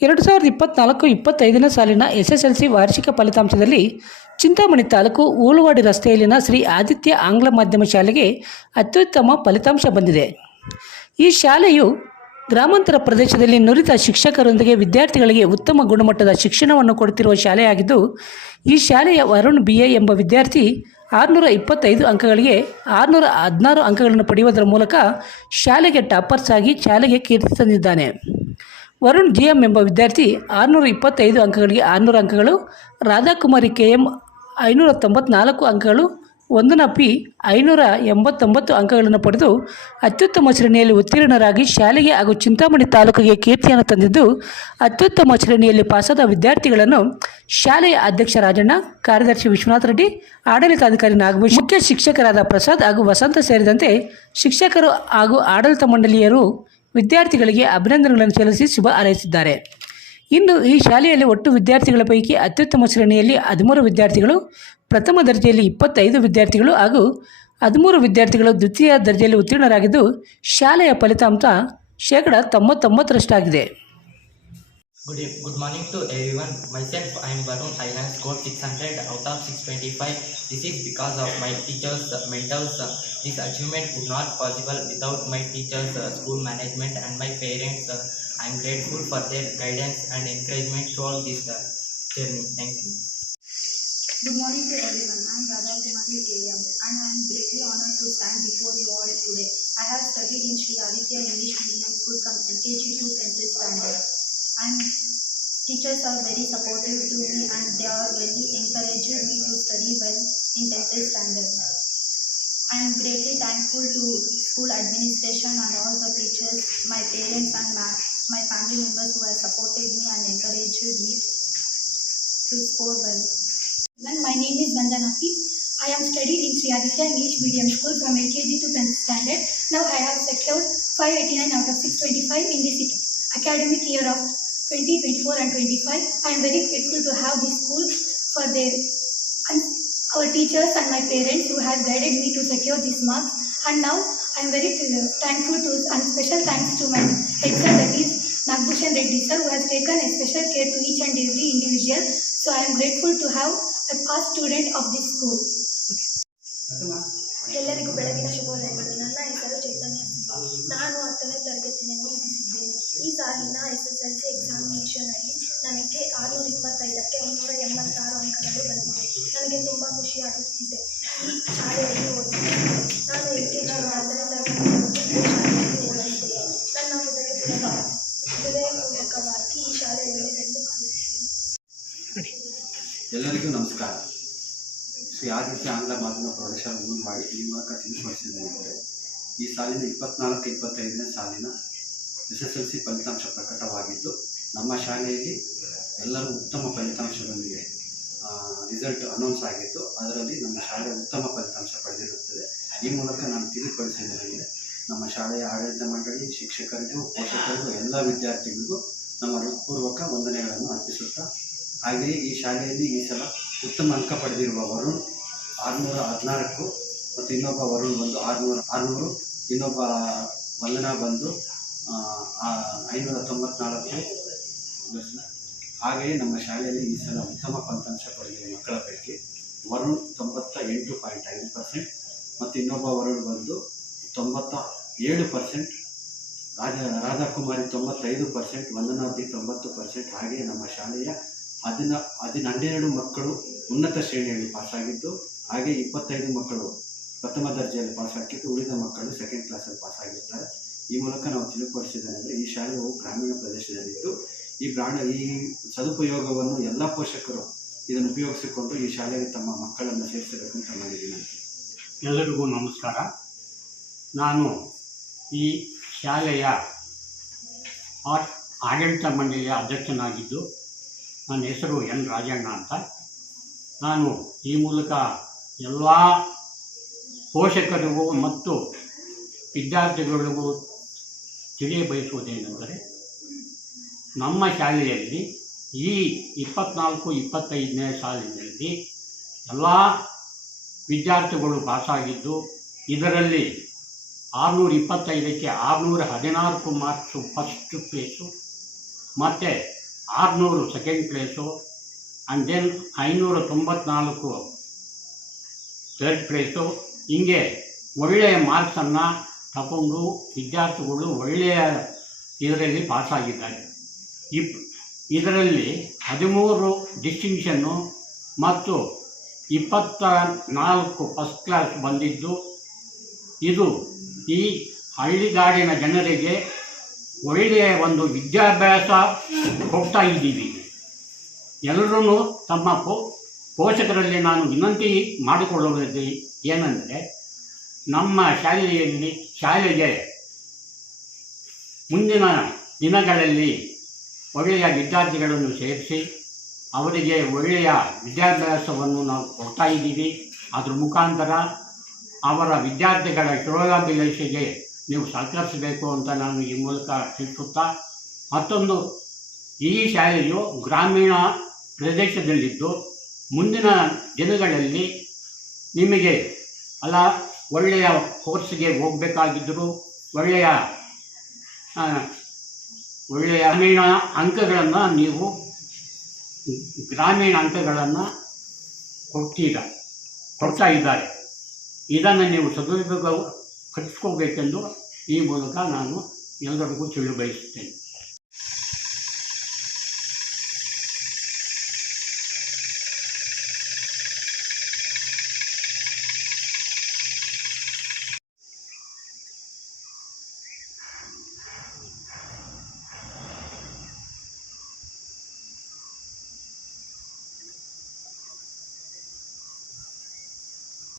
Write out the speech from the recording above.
ಸಾವಿರದ ಇಪ್ಪತ್ನಾಲ್ಕು ಇಪ್ಪತ್ತೈದನೇ ಸಾಲಿನ ಎಸ್ ಎಸ್ ಎಲ್ ಸಿ ವಾರ್ಷಿಕ ಫಲಿತಾಂಶದಲ್ಲಿ ಚಿಂತಾಮಣಿ ತಾಲೂಕು ಊಳುವಾಡಿ ರಸ್ತೆಯಲ್ಲಿನ ಶ್ರೀ ಆದಿತ್ಯ ಆಂಗ್ಲ ಮಾಧ್ಯಮ ಶಾಲೆಗೆ ಅತ್ಯುತ್ತಮ ಫಲಿತಾಂಶ ಬಂದಿದೆ. ಈ ಶಾಲೆಯು ಗ್ರಾಮಾಂತರ ಪ್ರದೇಶದಲ್ಲಿ ನುರಿತ ಶಿಕ್ಷಕರೊಂದಿಗೆ ವಿದ್ಯಾರ್ಥಿಗಳಿಗೆ ಉತ್ತಮ ಗುಣಮಟ್ಟದ ಶಿಕ್ಷಣವನ್ನು ಕೊಡುತ್ತಿರುವ ಶಾಲೆಯಾಗಿದ್ದು, ಈ ಶಾಲೆಯ ವರುಣ್ ಬಿ ಎ ಎಂಬ ವಿದ್ಯಾರ್ಥಿ ಆರುನೂರ ಇಪ್ಪತ್ತೈದು ಅಂಕಗಳಿಗೆ ಆರುನೂರ ಹದಿನಾರು ಅಂಕಗಳನ್ನು ಪಡೆಯುವುದರ ಮೂಲಕ ಶಾಲೆಗೆ ಟಾಪರ್ಸ್ ಆಗಿ ಶಾಲೆಗೆ ಕೀರ್ತಿ ತಂದಿದ್ದಾನೆ. ವರುಣ್ ಜಿ ಎಂ ಎಂಬ ವಿದ್ಯಾರ್ಥಿ ಆರುನೂರ ಇಪ್ಪತ್ತೈದು ಅಂಕಗಳಿಗೆ ಆರುನೂರು ಅಂಕಗಳು, ರಾಧಾಕುಮಾರಿ ಕೆ ಎಂ ಐನೂರ ತೊಂಬತ್ನಾಲ್ಕು ಅಂಕಗಳು, ಒಂದನ ಪಿ ಐನೂರ ಎಂಬತ್ತೊಂಬತ್ತು ಅಂಕಗಳನ್ನು ಪಡೆದು ಅತ್ಯುತ್ತಮ ಶ್ರೇಣಿಯಲ್ಲಿ ಉತ್ತೀರ್ಣರಾಗಿ ಶಾಲೆಗೆ ಹಾಗೂ ಚಿಂತಾಮಣಿ ತಾಲೂಕಿಗೆ ಕೀರ್ತಿಯನ್ನು ತಂದಿದ್ದು, ಅತ್ಯುತ್ತಮ ಶ್ರೇಣಿಯಲ್ಲಿ ಪಾಸಾದ ವಿದ್ಯಾರ್ಥಿಗಳನ್ನು ಶಾಲೆಯ ಅಧ್ಯಕ್ಷ ರಾಜಣ್ಣ, ಕಾರ್ಯದರ್ಶಿ ವಿಶ್ವನಾಥ್ ರೆಡ್ಡಿ, ಆಡಳಿತಾಧಿಕಾರಿ ನಾಗಭೂಷ್ ಮುಖ್ಯ ಶಿಕ್ಷಕರಾದ ಪ್ರಸಾದ್ ಹಾಗೂ ವಸಂತ ಸೇರಿದಂತೆ ಶಿಕ್ಷಕರು ಹಾಗೂ ಆಡಳಿತ ಮಂಡಳಿಯರು ವಿದ್ಯಾರ್ಥಿಗಳಿಗೆ ಅಭಿನಂದನೆಗಳನ್ನು ಸಲ್ಲಿಸಿ ಶುಭ ಹಾರೈಸಿದ್ದಾರೆ. ಇಂದು ಈ ಶಾಲೆಯಲ್ಲಿ ಒಟ್ಟು ವಿದ್ಯಾರ್ಥಿಗಳ ಪೈಕಿ ಅತ್ಯುತ್ತಮ ಶ್ರೇಣಿಯಲ್ಲಿ ಹದಿಮೂರು ವಿದ್ಯಾರ್ಥಿಗಳು, ಪ್ರಥಮ ದರ್ಜೆಯಲ್ಲಿ ಇಪ್ಪತ್ತೈದು ವಿದ್ಯಾರ್ಥಿಗಳು ಹಾಗೂ ಹದಿಮೂರು ವಿದ್ಯಾರ್ಥಿಗಳು ದ್ವಿತೀಯ ದರ್ಜೆಯಲ್ಲಿ ಉತ್ತೀರ್ಣರಾಗಿದ್ದು, ಶಾಲೆಯ ಫಲಿತಾಂಶ ಶೇಕಡ ತೊಂಬತ್ತೊಂಬತ್ತರಷ್ಟಾಗಿದೆ. Good, good morning to everyone. Myself, I am Varun. I have scored 600 out of 625. This is because of my teachers, mentors. This achievement would not possible without my teachers, school management, and my parents. I am grateful for their guidance and encouragement throughout this journey. Thank you. Good morning to everyone. I am Radha Kumari AM and I am greatly honored to stand before you all today. I have studied in Sri Aditya English Medium School from LKG to 10th standard. And teachers are very supportive to me and they are very encouraged me to study well in 10th standard. I am greatly thankful to school administration and all the teachers, my parents and my, my family members who have supported me and encouraged me to score well. My name is Vandanati. I am studied in Sri Aditya English Medium School from LKG to 10th standard. Now I have secured 589 out of 625 in this academic year of 2024 and 25. I am very grateful to have this school for their and our teachers and my parents who have guided me to secure these marks. And now I am very uh, thankful to and special thanks to my head sir that is Nagbhushan Reddy sir who has taken a special care to each and every individual. So I am grateful to have a past student of this school. ಎಲ್ಲರಿಗೂ ಬೆಳಗಿನ ಶುಭೋದಯಗಳು ನನ್ನ ಹೆಸರು ಚೈತನ್ಯ ಸಿಂಗ್ ನಾನು ಹತ್ತನೇ ತರಗತಿಯನ್ನು ಮುಗಿಸಿದ್ದೇನೆ ಈ ಸಾಲಿನ S S L C ಎಕ್ಸಾಮಿನೇಷನಲ್ಲಿ ನನಗೆ ಆರುನೂರ ಇಪ್ಪತ್ತೈದಕ್ಕೆ ಐನೂರ ಎಂಬತ್ತಾರು ಅಂಕಗಳು ಬಂದಿದೆ. ನನಗೆ ತುಂಬ ಖುಷಿಯಾಗುತ್ತಿದೆ ಈ ಶಾಲೆಯಲ್ಲಿ ಓದಿದ್ದೇನೆ ನಾನು ಎಲ್ ಕೆ ಶಾಲೆಯಲ್ಲಿ ನನ್ನ ಹೃದಯ ಹೃದಯಪೂರ್ವಕವಾಗಿ ಈ ಶಾಲೆಯಲ್ಲಿ ಭಾವಿಸುತ್ತೇನೆ ಎಲ್ಲರಿಗೂ ನಮಸ್ಕಾರ. ಶ್ರೀ ಆದಿತ್ಯ ಆಂಗ್ಲ ಮಾಧ್ಯಮ ಪ್ರೌಢಶಾಲೆ ಮಾಡಿ ಈ ಮೂಲಕ ತಿಳಿಸ್ಪಡಿಸಿದ್ದೇನೆಂದರೆ ಈ ಸಾಲಿನ ಇಪ್ಪತ್ನಾಲ್ಕು ಇಪ್ಪತ್ತೈದನೇ ಸಾಲಿನ ಎಸ್ ಎಸ್ ಎಲ್ ಸಿ ಫಲಿತಾಂಶ ಪ್ರಕಟವಾಗಿದ್ದು, ನಮ್ಮ ಶಾಲೆಯಲ್ಲಿ ಎಲ್ಲರೂ ಉತ್ತಮ ಫಲಿತಾಂಶದೊಂದಿಗೆ ರಿಸಲ್ಟ್ ಅನೌನ್ಸ್ ಆಗಿತ್ತು. ಅದರಲ್ಲಿ ನಮ್ಮ ಶಾಲೆ ಉತ್ತಮ ಫಲಿತಾಂಶ ಪಡೆದಿರುತ್ತದೆ. ಈ ಮೂಲಕ ನಾನು ತಿಳಿಪಡಿಸಿದ್ದೇನೆಂದರೆ ನಮ್ಮ ಶಾಲೆಯ ಆಡಳಿತ ಮಂಡಳಿ, ಶಿಕ್ಷಕರಿಗೂ, ಪೋಷಕರಿಗೂ, ಎಲ್ಲ ವಿದ್ಯಾರ್ಥಿಗಳಿಗೂ ನಮ್ಮ ಹೃತ್ಪೂರ್ವಕ ವಂದನೆಗಳನ್ನು ಅರ್ಪಿಸುತ್ತಾ, ಹಾಗೆಯೇ ಈ ಶಾಲೆಯಲ್ಲಿ ಈ ಸಲ ಉತ್ತಮ ಅಂಕ ಪಡೆದಿರುವ ವರುಣ್ ಆರುನೂರ ಹದಿನಾಲ್ಕು ಮತ್ತು ಇನ್ನೊಬ್ಬ ವರುಣ್ ಬಂದು ಆರುನೂರ, ಆರುನೂರು, ಇನ್ನೊಬ್ಬ ವಂದನಾ ಬಂದು ಐನೂರ ತೊಂಬತ್ನಾಲ್ಕು ಹಾಗೆಯೇ ನಮ್ಮ ಶಾಲೆಯಲ್ಲಿ ಈ ಸಲ ಉತ್ತಮ ಫಲಿತಾಂಶ ಪಡೆದಿರುವ ಮಕ್ಕಳ ಪೈಕಿ. ವರುಣ್ ತೊಂಬತ್ತ ಎಂಟು ಪಾಯಿಂಟ್ ಐದು ಪರ್ಸೆಂಟ್ ಮತ್ತು ಇನ್ನೊಬ್ಬ ವರುಣ್ ಬಂದು ತೊಂಬತ್ತ ಏಳು ಪರ್ಸೆಂಟ್. ರಾಜ, ರಾಧಾಕುಮಾರಿ ತೊಂಬತ್ತೈದು ಪರ್ಸೆಂಟ್ ವಂದನಾದಿ ತೊಂಬತ್ತು ಪರ್ಸೆಂಟ್. ಹಾಗೆಯೇ ನಮ್ಮ ಶಾಲೆಯ ಹದಿನ ಹದಿನ ಹನ್ನೆರಡು ಮಕ್ಕಳು ಉನ್ನತ ಶ್ರೇಣಿಯಲ್ಲಿ ಪಾಸಾಗಿದ್ದು, ಹಾಗೆ ಇಪ್ಪತ್ತೈದು ಮಕ್ಕಳು ಪ್ರಥಮ ದರ್ಜೆಯಲ್ಲಿ ಪಾಸಾಗಿದ್ದು ಉಳಿದ ಮಕ್ಕಳು ಸೆಕೆಂಡ್ ಕ್ಲಾಸಲ್ಲಿ ಪಾಸಾಗಿರ್ತಾರೆ. ಈ ಮೂಲಕ ನಾವು ತಿಳಿಪಡಿಸಿದ್ದೇನೆಂದರೆ ಈ ಶಾಲೆಯು ಗ್ರಾಮೀಣ ಪ್ರದೇಶದಲ್ಲಿದ್ದು ಈ ಪ್ರಾಣ, ಈ ಸದುಪಯೋಗವನ್ನು ಎಲ್ಲ ಪೋಷಕರು ಇದನ್ನು ಉಪಯೋಗಿಸಿಕೊಂಡು ಈ ಶಾಲೆಗೆ ತಮ್ಮ ಮಕ್ಕಳನ್ನು ಅಂತ ವಿನಂತಿ ಎಲ್ಲರಿಗೂ ನಮಸ್ಕಾರ. ನಾನು ಈ ಶಾಲೆಯ ಆಡಳಿತ ಮಂಡಳಿಯ ಅಧ್ಯಕ್ಷನಾಗಿದ್ದು, ನನ್ನ ಹೆಸರು ಎನ್. ರಾಜಣ್ಣ ಅಂತ. ನಾನು ಈ ಮೂಲಕ ಎಲ್ಲ ಪೋಷಕರಿಗೂ ಮತ್ತು ವಿದ್ಯಾರ್ಥಿಗಳಿಗೂ ತಿಳಿಯಬಯಸುವುದೇನೆಂದರೆ ನಮ್ಮ ಶಾಲೆಯಲ್ಲಿ ಈ ಇಪ್ಪತ್ನಾಲ್ಕು, ಇಪ್ಪತ್ತೈದನೇ ಸಾಲಿನಲ್ಲಿ ಎಲ್ಲ ವಿದ್ಯಾರ್ಥಿಗಳು ಪಾಸಾಗಿದ್ದು, ಇದರಲ್ಲಿ ಆರುನೂರ ಇಪ್ಪತ್ತೈದಕ್ಕೆ ಆರುನೂರ ಹದಿನಾಲ್ಕು ಮಾರ್ಕ್ಸು ಫಸ್ಟ್ ಪ್ಲೇಸು ಮತ್ತು ಆರುನೂರು ಸೆಕೆಂಡ್ ಪ್ಲೇಸು ಆ್ಯಂಡ್ ದೆನ್ ಐನೂರ ತೊಂಬತ್ನಾಲ್ಕು ಥರ್ಡ್ ಪ್ಲೇಸು ಹಿಂಗೆ ಒಳ್ಳೆಯ ಮಾರ್ಕ್ಸನ್ನು ತಗೊಂಡು ವಿದ್ಯಾರ್ಥಿಗಳು ಒಳ್ಳೆಯ ಇದರಲ್ಲಿ ಪಾಸಾಗಿದ್ದಾರೆ. ಇಪ್ ಇದರಲ್ಲಿ ಹದಿಮೂರು ಡಿಸ್ಟಿಂಕ್ಷನ್ನು ಮತ್ತು ಇಪ್ಪತ್ತ ನಾಲ್ಕು ಫಸ್ಟ್ ಕ್ಲಾಸ್ ಬಂದಿದ್ದು, ಇದು ಈ ಹಳ್ಳಿಗಾಡಿನ ಜನರಿಗೆ ಒಳ್ಳೆಯ ಒಂದು ವಿದ್ಯಾಭ್ಯಾಸ ಕೊಡ್ತಾ ಇದ್ದೀವಿ. ಎಲ್ಲರೂ ತಮ್ಮ ಪೋಷಕರಲ್ಲಿ ನಾನು ವಿನಂತಿ ಮಾಡಿಕೊಳ್ಳುವುದು ಏನಂದರೆ, ನಮ್ಮ ಶಾಲೆಯಲ್ಲಿ, ಶಾಲೆಗೆ ಮುಂದಿನ ದಿನಗಳಲ್ಲಿ ಒಳ್ಳೆಯ ವಿದ್ಯಾರ್ಥಿಗಳನ್ನು ಸೇರಿಸಿ ಅವರಿಗೆ ಒಳ್ಳೆಯ ವಿದ್ಯಾಭ್ಯಾಸವನ್ನು ನಾವು ಕೊಡ್ತಾ ಇದ್ದೀವಿ. ಅದರ ಮುಖಾಂತರ ಅವರ ವಿದ್ಯಾರ್ಥಿಗಳ ಶ್ರೋಗಾಭಿಲಾಷೆಗೆ ನೀವು ಸಹಕರಿಸಬೇಕು ಅಂತ ನಾನು ಈ ಮೂಲಕ ತಿಳಿಸುತ್ತಾ ಮತ್ತೊಂದು, ಈ ಶಾಲೆಯು ಗ್ರಾಮೀಣ ಪ್ರದೇಶದಲ್ಲಿದ್ದು ಮುಂದಿನ ದಿನಗಳಲ್ಲಿ ನಿಮಗೆ ಅಲ್ಲ, ಒಳ್ಳೆಯ ಕೋರ್ಸ್ಗೆ ಹೋಗಬೇಕಾಗಿದ್ದರೂ ಒಳ್ಳೆಯ ಒಳ್ಳೆಯ ಗ್ರಾಮೀಣ ಅಂಕಗಳನ್ನು ನೀವು ಗ್ರಾಮೀಣ ಅಂಕಗಳನ್ನು ಕೊಟ್ಟಿದ್ದ ಕೊಡ್ತಾ ಇದ್ದಾರೆ. ಇದನ್ನು ನೀವು ಸದುಪಯೋಗ ಕಟ್ಟಿಸ್ಕೋಬೇಕೆಂದು ಈ ಮೂಲಕ ನಾನು ಎಲ್ಲರಿಗೂ ತಿಳಿ ಬಯಸುತ್ತೇನೆ.